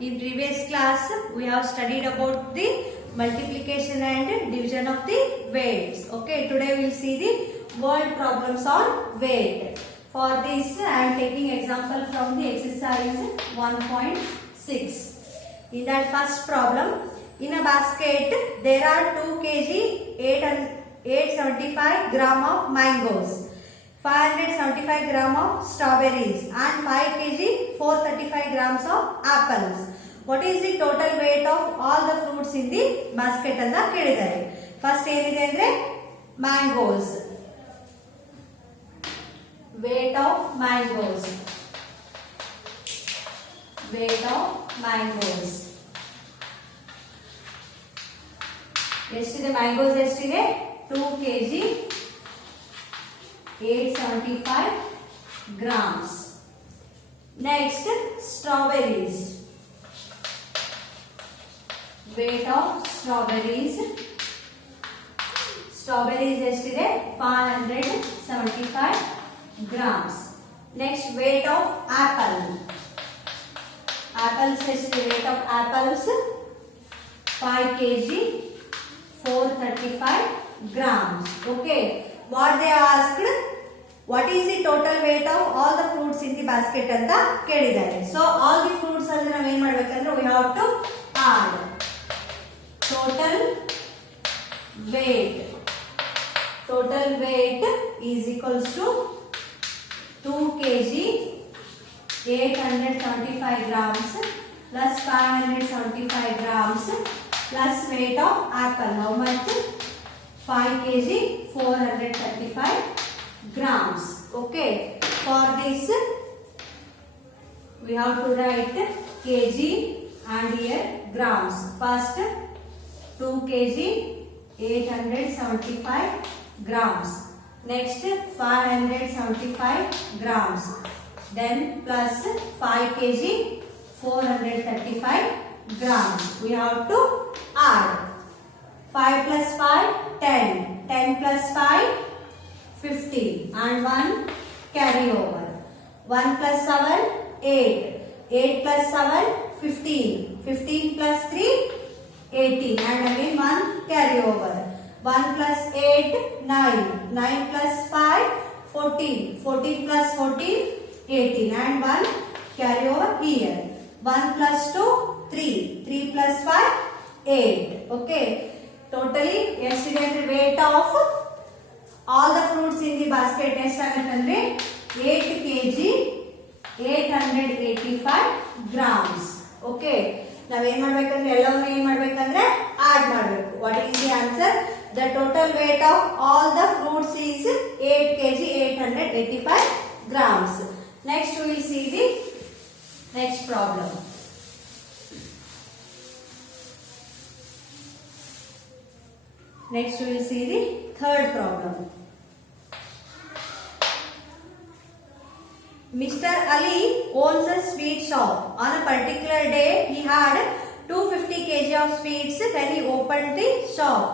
In previous class, we have studied about the multiplication and division of the weights. Okay, today we will see the word problems on weight. For this, I am taking example from the exercise 1.6. In that first problem, in a basket, there are 2 kg 875 gram of mangoes, 575 gram of strawberries and 5 kg 435 grams of apples. What is the total weight of all the fruits in the basket ಅಂತ ಕೇಳಿದ್ದಾರೆ. First ಏನಿದೆ ಅಂದ್ರೆ mangoes. Weight of mangoes. Weight of mangoes. ಎಷ್ಟಿದೆ mangoes ಎಷ್ಟಿದೆ 2 kg 875 grams. Next, strawberries. Weight of strawberries. Strawberries ಎಷ್ಟಿದೆ 575 grams. Next, weight of apple. Apples ಎಷ್ಟಿದೆ weight of apples 5 kg 435 grams. Okay. What they asked, what is the total weight of all the fruits in the basket ಅಂತ ಕೇಳಿದ್ದಾರೆ. So all the fruits ಅಂದ್ರೆ ನಾವು ಏನು ಮಾಡಬೇಕಂದ್ರೆ we have to add total weight. Total weight is equals to 2 kg 875 grams plus 575 grams plus weight of apple. How much? 5 kg 435 grams. Okay. For this we have to write kg and here grams. First 2 kg 875 grams. Next 575 grams. Then plus 5 kg 435 grams. We have to add 5 plus 5 10, 10 plus 5 15 and 1 carry over. 1 plus 7 8, 8 plus 7 15, 15 plus 3 18 and again 1 carry over. 1 plus 8 9, 9 plus 5 14, 14 plus 14 18 and 1 carry over here. 1 plus 2 3, 3 plus 5 8. Okay. Totally ಎಷ್ಟಿದೆ ಅಂದ್ರೆ weight of all the fruits in the basket ಎಷ್ಟಾಗುತ್ತೆ ಅಂದ್ರೆ 8 kg 885 grams. Okay. ನಾವು ಏನು ಮಾಡಬೇಕಂದ್ರೆ ಎಲ್ಲವನ್ನೂ ಏನು ಮಾಡಬೇಕಂದ್ರೆ ಆಡ್ ಮಾಡಬೇಕು. What is the answer? The total weight of all the fruits is 8 kg 885 grams. Next we will see the next problem. Next we will see the third problem. Mr. Ali owns a sweet shop. On a particular day he had 250 kg of sweets when he opened the shop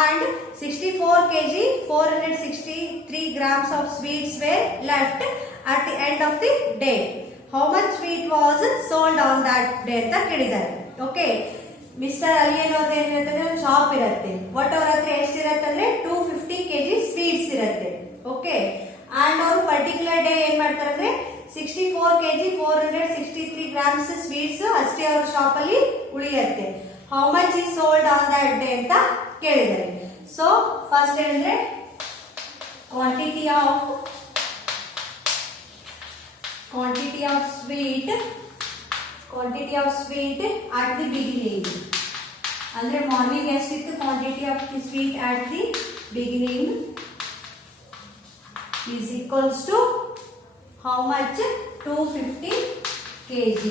and 64 kg 463 grams of sweets were left at the end of the day. How much sweet was sold on that day ಅಂತ ಕೇಳಿದ್ದಾರೆ. Okay. Mister Ali ಅನ್ನೋದು ಏನಿರುತ್ತೆ ಒಂದು shop ಇರುತ್ತೆ. ಒಟ್ಟು ಅವ್ರ ಹತ್ರ ಎಷ್ಟಿರುತ್ತೆ ಅಂದ್ರೆ 250 kg ಸ್ವೀಟ್ಸ್ ಇರುತ್ತೆ. ಓಕೆ. ಅಂಡ್ ಅವರು ಪರ್ಟಿಕ್ಯುಲರ್ ಡೇ ಏನ್ ಮಾಡ್ತಾರೆ ಅಂದ್ರೆ 64 kg 463 ಗ್ರಾಮ್ಸ್ ಸ್ವೀಟ್ಸ್ ಅಷ್ಟೇ ಅವ್ರ ಶಾಪ್ ಅಲ್ಲಿ ಉಳಿಯುತ್ತೆ. How much is sold on that day ಅಂತ ಕೇಳಿದ್ದಾರೆ. ಸೊ ಫಸ್ಟ್ ಏನಂದ್ರೆ quantity of sweet at the beginning. ಅಂದ್ರೆ ಮಾರ್ನಿಂಗ್ ಎಷ್ಟಿತ್ತು quantity of the sweet at the beginning is equals to how much? 250 kg.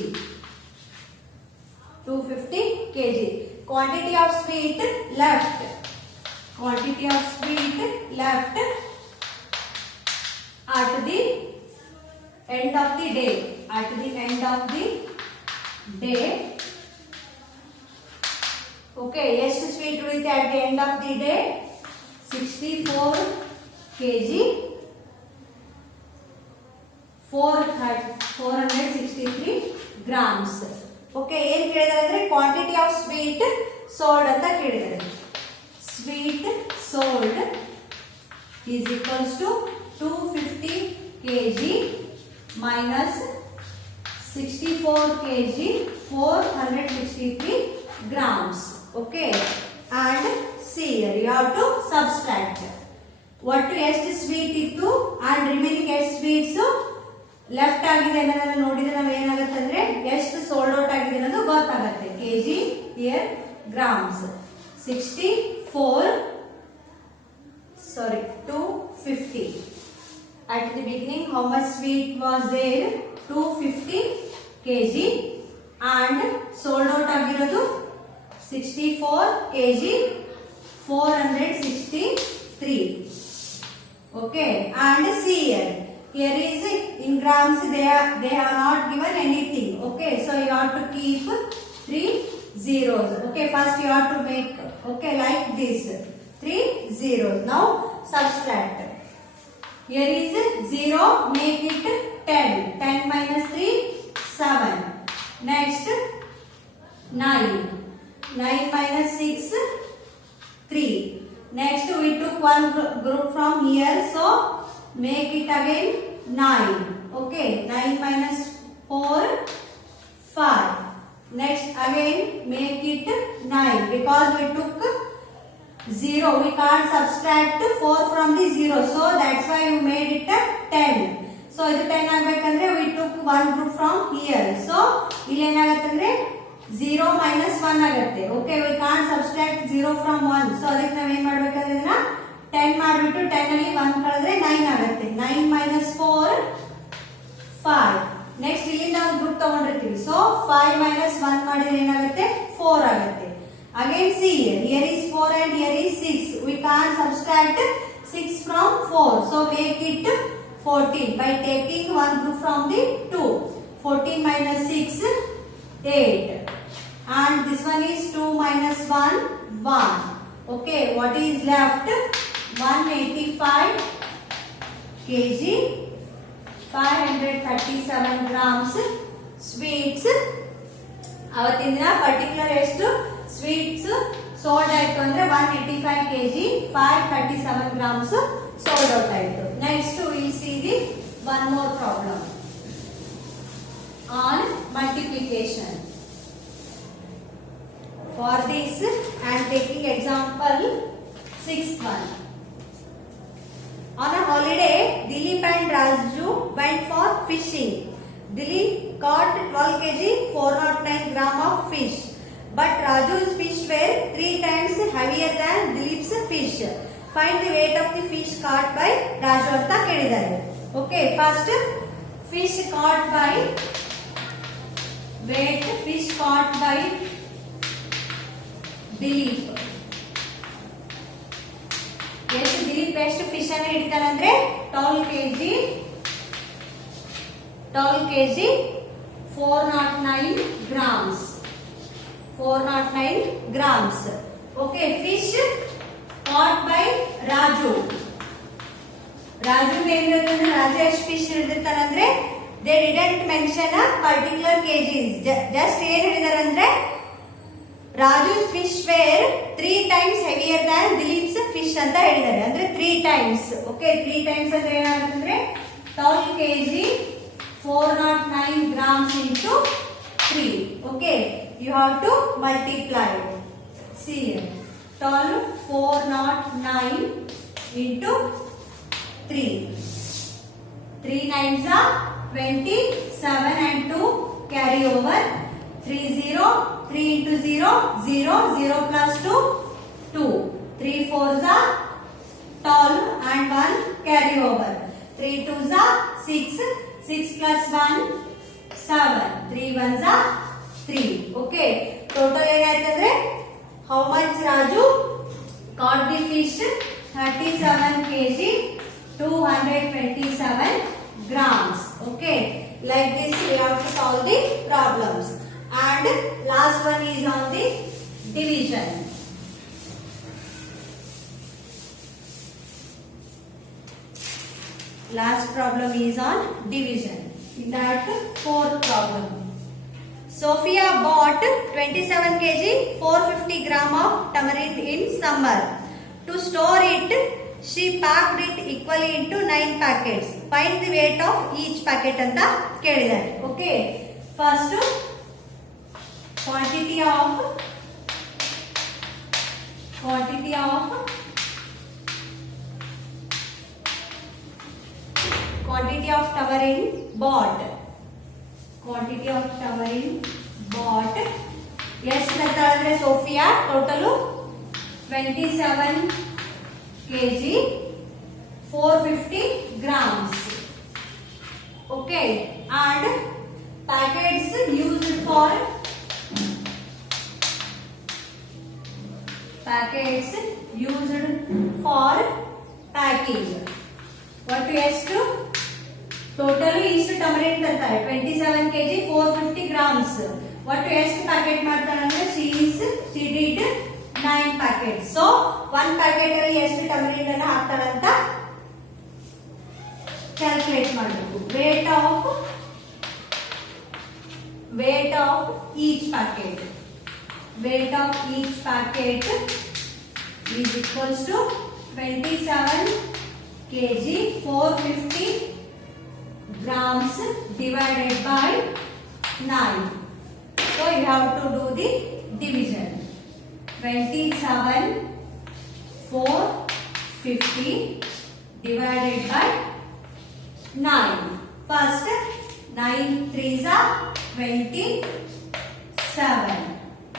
250 kg. Quantity of sweet left. Quantity of sweet left at the end of the day. At the end of the day. Okay, ಎಷ್ಟು sweet ಉಳಿತೆ at the end of the day? 64 kg 463 grams. Okay, ಏನ್ ಕೇಳಿದಾರೆ ಅಂದ್ರೆ quantity of sweet sold ಅಂತ ಕೇಳಿದ್ದಾರೆ. Sweet sold is equals to 250 kg minus 64 kg 463 grams. Okay, and see here you have to subtract ಒಟ್ಟು ಎಷ್ಟು sweet ಇತ್ತು and remaining ಎಷ್ಟು sweets left ಆಗಿದೆ ಅನ್ನೋದನ್ನ ನೋಡಿದ್ರೆ ನಾವು ಏನಾಗುತ್ತೆ ಅಂದ್ರೆ ಎಷ್ಟು ಸೋಲ್ಡ್ ಔಟ್ ಆಗಿದೆ ಅನ್ನೋದು ಗೊತ್ತಾಗುತ್ತೆ. KG here grams 250. At the beginning, how much sweet was there? 250 kg and sold out ಆಗಿರೋದು 64 kg 463. Okay, and see here is in grams they have not given anything. Okay, so you have to keep 3 zeros. Okay, first you have to make like this 3 zeros. Now subtract. Here is 0, make it 10. 10 minus 3, 7. Next 9. 9 minus 6, 3. Next we took one group from here, so make it again 9. Okay, 9 minus 4, 5. Next again make it 9 because we took 0. We can't subtract 4 from the 0, so that's why you made it a 10. So ಇದು 10 ಆಗಬೇಕಂದ್ರೆ we took one group from here, so ಇಲ್ಲಿ ಏನಾಗುತ್ತಂದ್ರೆ 0 minus 1 ಆಗುತ್ತೆ. Okay, we can't subtract 0 from 1, so ಅದಕ್ಕೆ ನಾವು ಏನು ಮಾಡಬೇಕಂದ್ರೆ ಇದನ್ನ 10 ಮಾಡಿಬಿಟ್ಟು 10 ಅಲ್ಲಿ 1 ಕಳೆದ್ರೆ 9 ಆಗುತ್ತೆ. 9 minus 4, 5. ನೆಕ್ಸ್ಟ್ ಇಲ್ಲಿಂದ ಒಂದು ಗ್ರೂಪ್ ತಗೊಂಡಿರ್ತೀವಿ, so 5 minus 1 ಮಾಡಿದ್ರೆ ಏನಾಗುತ್ತೆ 4 ಆಗುತ್ತೆ. Again see here is 4 and here is 6. We can't subtract 6 from 4, so make it 14 by taking one group from the 2. 14 minus 6, 8. And this one is 2 minus 1, 1. Okay, what is left? 185 kg 537 grams sweets. ಅವತ್ತಿನ ದಿನ particular ಎಷ್ಟು sweets sold ಆಯ್ತು ಅಂದ್ರೆ 185 kg 537 grams sold out ಆಯ್ತು. Next we will see the one more problem on multiplication. For this I am taking example 6th one. On a holiday, Dilip and Raju went for fishing. Dilip caught 12 kg 409 gram of fish. But Raju's fish were 3 times heavier than Dilip's fish. Find the weight of the fish caught by Raju anta kelidare. Okay, first fish caught by weight, fish caught by Dilip. ಎಷ್ಟು ದಿಲೀಪ್ ಎಷ್ಟು fish ಅನ್ನು ಹಿಡಿತಾನಂದ್ರೆ 12 kg 409 grams. 409 grams. Okay, fish caught by Raju. Raju ಏನಿರುತ್ತಂದ್ರೆ Raju ಎಷ್ಟು fish ಹಿಡಿದಿರ್ತಾನಂದ್ರೆ they didn't mention a particular kgs. Just ಏನು ಹೇಳಿದಾರಂದ್ರೆ Raju's fish were 3 times heavier than Dilip's fish ಅಂತ ಹೇಳಿದ್ದಾರೆ. ಅಂದ್ರೆ 3 times. Okay, 3 times ಅಂದ್ರೆ ಏನಾಗುತ್ತಂದ್ರೆ 12 kg 409 grams into 3. Okay, you have to multiply. See here. 12 409 into 3. 3 nines are 27 and 2 carry over. 3 0, 3 into 0, 0, 0 plus 2, 2. 3 4s are 12 and 1 carry over. 3 2s are 6, 6 plus 1, 7. 3 1s are 3. Okay, total ಏನಾಯ್ತಂದ್ರೆ how much Raju caught the fish? 37 kg 227 grams. Okay, like this we have to solve the problems. And last one is on the division. Last problem is on division. In that fourth problem. Sophia bought 27 kg 450 gram of tamarind in summer. To store it, she packed it equally into 9 packets. Find the weight of each packet anta kelidare. Okay. First, quantity of tamarind bought. Quantity of tamarind bought. ಎಷ್ಟು ಅಂದ್ರೆ Sophia total 27 kg 450 grams. Okay, and packets used for packing. What we has to total ಇಷ್ಟು tamarind ಅಂತಾರೆ 27 kg 450 grams. What we has to packet ಮಾಡ್ತಾರೆ ಅಂದ್ರೆ she did 9 packets. So one packet ಅಲ್ಲಿ ಎಷ್ಟು tamarind ಅನ್ನು ಹಾಕ್ತಾರೆ ಅಂತ ಕ್ಯಾಲ್ಕುಲೇಟ್ ಮಾಡಬೇಕು. weight of each packet is equals to 27 kg 450 grams divided by 9. So you have to do the division. 27 450 divided by 9. First 9 3s are 27.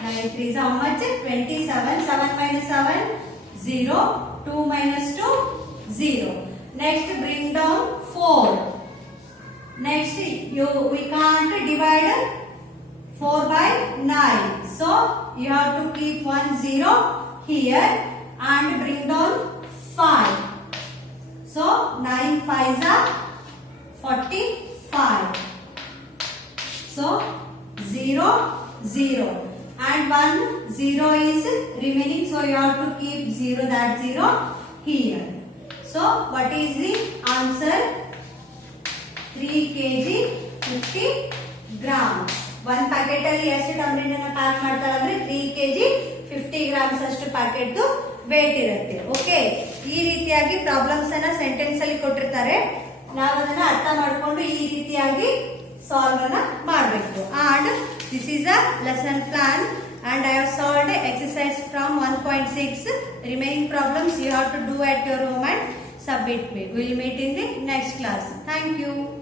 9 3s how much? 27. 7 minus 7 0. 2 minus 2 0. Next bring down 4. Next we can't divide 4 by 9. So you have to keep 1 0 here and bring down 5. So 9 5s are 45. So 0 0 and 1 0 is remaining. So you have to keep 0 that 0 here. So what is the answer? 3 kg 50 grams. One packet ಅಲ್ಲಿ ಎಷ್ಟು tamarind ಅನ್ನು pack ಮಾಡ್ತಾರೆ ಅಂದ್ರೆ 3 kg 50 grams ಅಷ್ಟು packet wait ಇರುತ್ತೆ. Okay, ಈ ರೀತಿಯಾಗಿ problems ಅನ್ನ ಸೆಂಟೆನ್ಸ್ ಅಲ್ಲಿ ಕೊಟ್ಟಿರ್ತಾರೆ. ನಾವು ಅದನ್ನ ಅರ್ಥ ಮಾಡಿಕೊಂಡು ಈ ರೀತಿಯಾಗಿ ಸಾಲ್ವ್ ಅನ್ನ ಮಾಡಬೇಕು. And this is a lesson plan and I have solved exercise from 1.6. Remaining problems you have to do at your home and submit me. We will meet in the next class. Thank you.